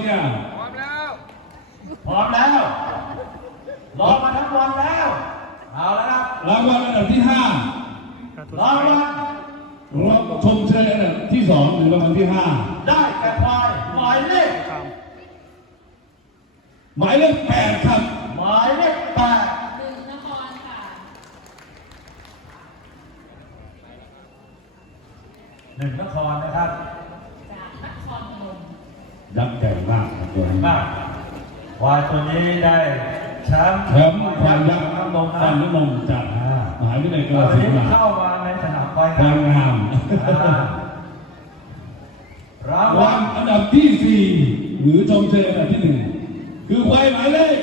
ยร์พร้อมแล้วพร้อมแล้วรอมาทั้งวันแล้วเอาแล้วครับรางวัลอันดับที่5 รางวัลชมเชยอันดับที่2หรือรางวัลที่5 ได้แก่ควายหมายเลข 8ครับหมายเลข8 1 นครค่ะ 1 นครนะครับจากนครพนมยักษ์ใหญ่มากครับตัวนี้มากควายตัวนี้ได้แชมป์ควายยักษ์น้ำนมฟันน้ำนมจากมหาวิทยาลัยกาฬสินธุ์เข้ามาในสนามควายงามรางวัวัลลอันดับที่4หรือชมเชยอันดับที่1คือควายหมายเลข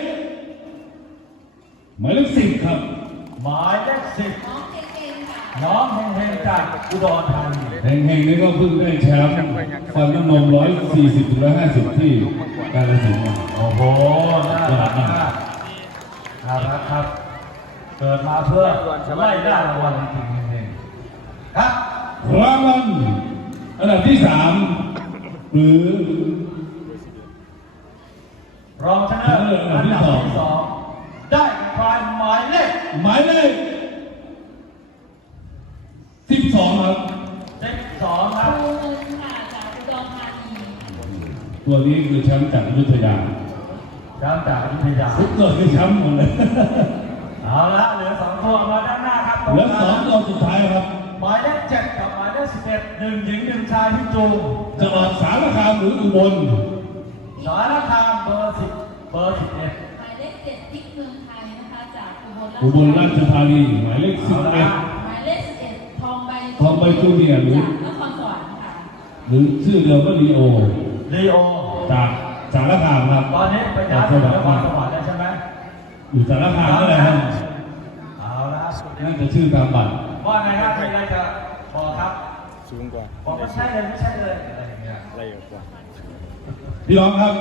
10ครับหมายเลข 10 น้องเก่งๆค่ะน้องเฮงๆจากอุดรธานีเฮงๆนี่ก็เพิ่งได้แชมป์ฟันน้ำนม140-150ที่กาฬสินธุ์โอ้โหน่ารักมากน่ารักครับเกิดมาเพื่อไล่ได้รางวัลจริงๆเองครับรางวัลอันดับที่3หรือรองชนะเลิศอันดับที่2ได้ควายหมายเลข12ครับ12ครับภูเงินค่ะจากอุดรธานีตัวนี้คือแชมป์จากอยุธยาแชมป์จากอยุธยาทุกตัวคือแชมป์หมดเลยเอาละเหลือ2ตัวมาด้านหน้าครับเหลือ2ตัวสุดท้ายครับหมายเลข7กับหมายเลข11 1 หญิง 1 ชายที่จูงจะออกสารคามหรืออุบลสารคามเบอร์11 หมายเลข7ทิกเมืองไทยนะคะจากอุบลราชธานีหมายเลข11 หมายเลข11ทองใบจูเนียร์หรือจากนครสวรรค์ค่ะหรือชื่อเดิมว่าลีโอจากสารคามครับตอนนี้ไปย้ายไปนครสวรรค์แล้วใช่ไหมอยู่สารคามก็ได้ครับเอาละน่าจะชื่อตามบัตรว่าไงครับมีอะไรจะบอกครับสูงกว่าบอกไม่ใช่เลยไม่ใช่เลยอะไรอย่างเงี้ยอะไรกว่าพี่น้องครับ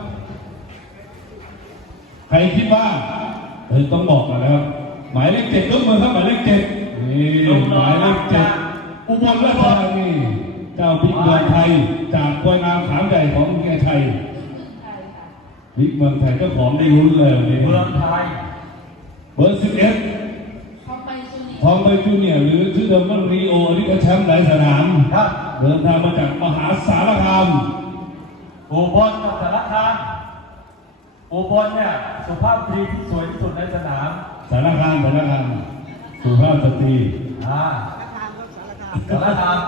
ใครคิดว่าต้องบอกกันแล้วหมายเลข7ยกมือครับหมายเลข7นี่หมายเลข7อุบลราชธานีเจ้าบิ๊กเมืองไทยจากควายงามขามใหญ่ของเมืองไทยบิ๊กเมืองไทยก็ของได้ลุ้นเลยเมืองไทยเบอร์11ทองใบจูเนียร์หรือชื่อเดิมว่ารีโออันนี้ก็แชมป์หลายสนามเดินทางมาจากมหาสารคามอุบลกับสารคามอุบลเนี่ยสุภาพสตรีที่สวยที่สุดในสนามสารคามสุภาพสตรีสารคาม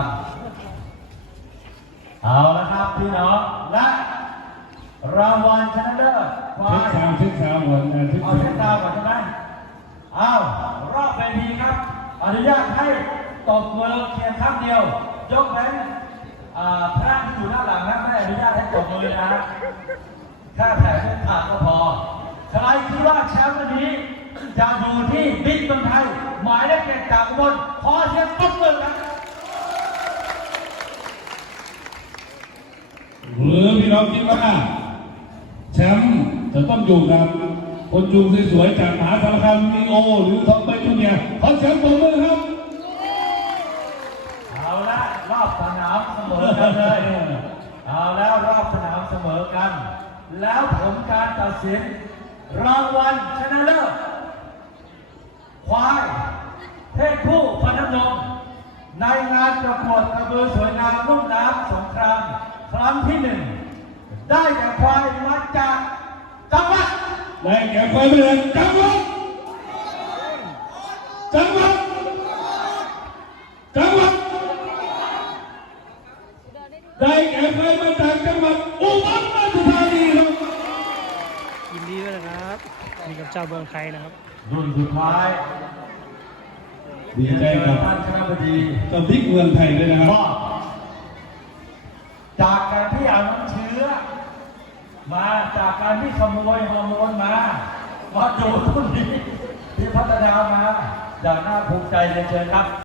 เอาละครับพี่น้องและรางวัลชนะเลิศเช็คซาวก่อนเช็คซาวก่อนใช่ไหมเอารอบเวทีครับอนุญาตให้ตบมือเพียงครั้งเดียวยกเว้นพระที่อยู่ด้านหลังนะไม่อนุญาตให้ตบมือนะแค่แผ่เส้นผ่านก็พอใครคิดว่าแชมป์วันนี้จะอยู่ที่บิ๊กเมืองไทยหมายเลข7จากอุบลขอเสียงปรบมือครับหรือพี่น้องคิดว่าแชมป์จะต้องอยู่กับคนจูงสวยๆจากมหาสารคามลีโอหรือทองใบจูเนียร์ขอเสียงปรบมือครับเอาละรอบสนามเสมอกันเลยเอาแล้วรอบสนามเสมอกันแล้วผลการตัดสินรางวัลชนะเลิศควายเพศผู้ฟันน้ำนมในงานประกวดกระบือสวยงามลุ่มน้ำสงครามครั้งที่1ได้แก่ควายมาจากจังหวัดได้แก่ควายมาจากจังหวัดได้แก่ควายมาจากจังหวัดอุบลราชธานีครับยินดีด้วยนะครับมีกับเจ้าเมืองไทยนะครับรุ่นสุดท้ายดีใจกับท่านคณบดีกับบิ๊กเมืองไทยด้วยนะครับจากการที่เอาน้ำเชื้อมาจากการที่ขโมยฮอร์โมนมาดูรุ่นนี้ที่พัฒนามาอย่างน่าภูมิใจเลยเชิญครับ